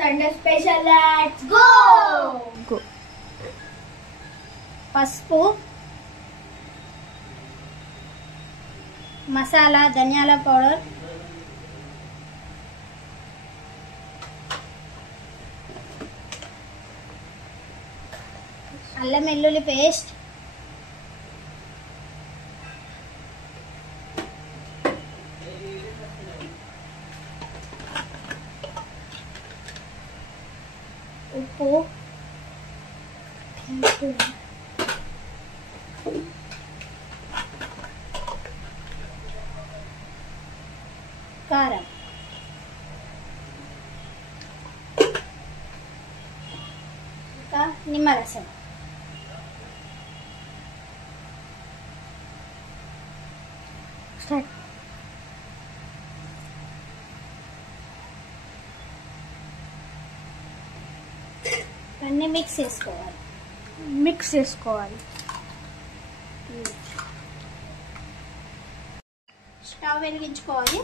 Sunday special, let's go! Go. పసుపు, మసాలా, ధనియాల powder, అల్లం వెల్లుల్లి పేస్ట్, ఉప్పు, కారం, ఇంకా నిమ్మరసం. అన్నీ మిక్స్ చేసుకోవాలి. స్టవ్ వెలిగించుకోవాలి.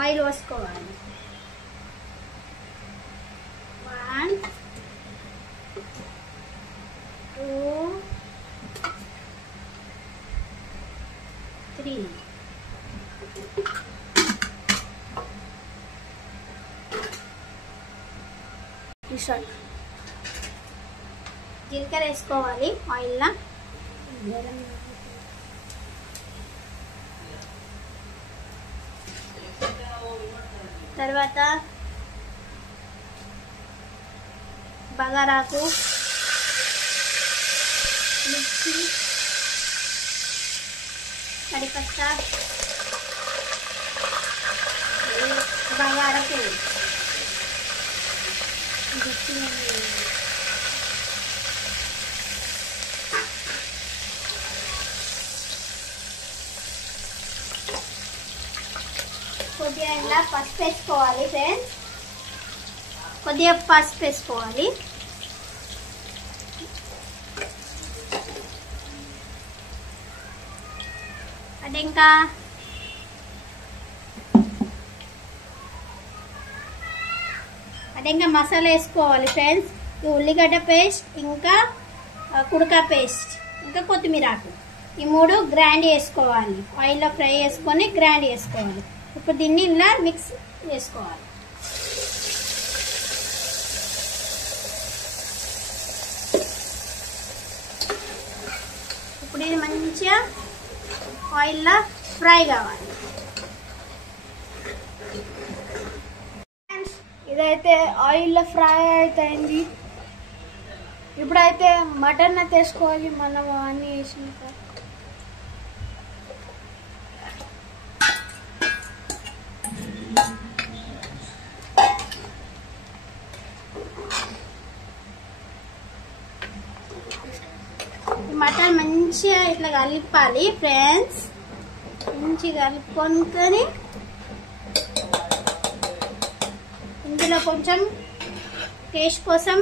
ఆయిల్ పోసుకోవాలి. 1 2 3 జీలకర్ర వేసుకోవాలి ఆయిల్లో. తర్వాత బగారాకు, మిర్చి, కరిపత్తా, బగారకు కొద్దిగా ఇలా పసుపు వేసుకోవాలి ఫ్రెండ్స్. కొద్దిగా పసుపు వేసుకోవాలి. అంటే ఇంకా మసాలా వేసుకోవాలి ఫ్రెండ్స్. ఈ ఉల్లిగడ్డ పేస్ట్, ఇంకా కుడక పేస్ట్, ఇంకా కొత్తిమీర ఆకు, ఈ 3 గ్రైండ్ చేసుకోవాలి. ఆయిల్లో ఫ్రై చేసుకొని గ్రైండ్ చేసుకోవాలి. ఇప్పుడు దీన్ని ఇలా మిక్స్ చేసుకోవాలి. ఇప్పుడు ఇది మంచిగా ఆయిల్లో ఫ్రై కావాలి. ఇదైతే ఆయిల్లో ఫ్రై అవుతాయింది. ఇప్పుడైతే మటన్ తీసుకోవాలి మనం అన్నీ వేసినాక. మటన్ మంచిగా ఇట్లా కలుపాలి ఫ్రెండ్స్. మంచిగా కలుపుకొని ఇందులో కొంచెం టేస్ట్ కోసం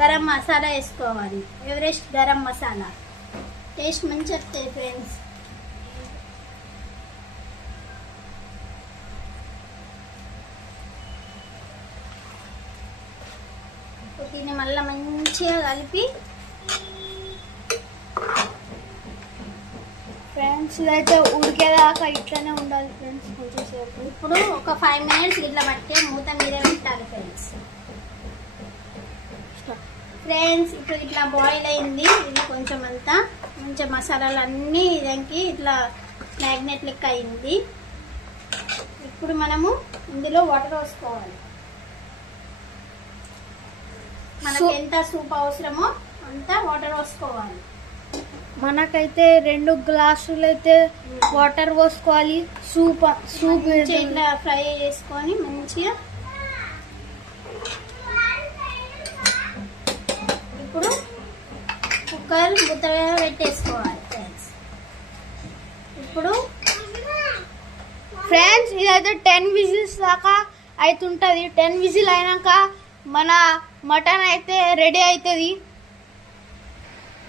గరం మసాలా వేసుకోవాలి. ఎవరెస్ట్ గరం మసాలా టేస్ట్ మంచిగా వస్తుంది ఫ్రెండ్స్. దీన్ని మళ్ళీ మంచిగా కలిపి ఫ్రెండ్స్ ఇదైతే ఉడికేదాకా ఇట్లానే ఉండాలి ఫ్రెండ్స్. కొంచెంసేపు ఇప్పుడు ఒక 5 మినిట్స్ ఇట్లా పట్టే మూత మీద పెట్టాలి ఫ్రెండ్స్. ఇప్పుడు ఇట్లా బాయిల్ అయింది. ఇది కొంచెం అంతా మంచిగా మసాలాలు అన్నీ ఇదానికి ఇట్లా మ్యాగ్నెట్ లెక్క అయింది. ఇప్పుడు మనము ఇందులో వాటర్ పోసుకోవాలి. మనకి ఎంత సూప్ అవసరమో అంత వాటర్ పోసుకోవాలి. మనకైతే 2 గ్లాసులు అయితే వాటర్ పోసుకోవాలి. సూప్ ఇట్లా ఫ్రై చేసుకొని మంచిగా ఇప్పుడు కుక్కర్ ముద్దగా పెట్టేసుకోవాలి ఫ్రెండ్స్. ఇప్పుడు ఫ్రెండ్స్ ఇదైతే 10 విజిల్స్ దాకా అవుతుంటది. 10 విజిల్ అయినాక మన మటన్ అయితే రెడీ అవుతుంది.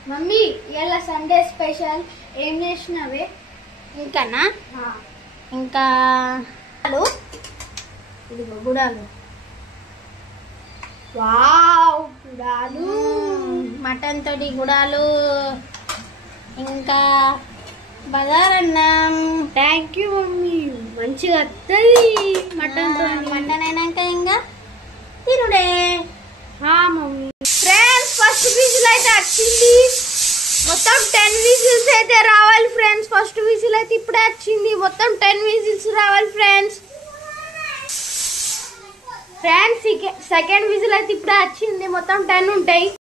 మమ్మీ ఇలా సండే స్పెషల్ ఏం చేసినావే? ఇంకానా ఇంకా ఇదిగో గుడాలు. వావ్ గుడాలు. మటన్ తోటి గుడాలు, ఇంకా బగారన్నం. థ్యాంక్ యూ మమ్మీ, మంచిగా వస్తుంది మటన్ తో. మటన్ అయినాక ఇంకా తినుడే. మమ్మీ ఫ్రెండ్స్ ఫస్ట్ విజిల్ అయితే వచ్చింది. మొత్తం 10 విజిల్స్ అయితే రావాలి ఫ్రెండ్స్. ఫస్ట్ విజిల్ అయితే ఇప్పుడే వచ్చింది. మొత్తం 10 విజిల్స్ రావాలి ఫ్రెండ్స్. సెకండ్ విజిల్ అయితే ఇప్పుడే వచ్చింది. మొత్తం 10 ఉంటాయి.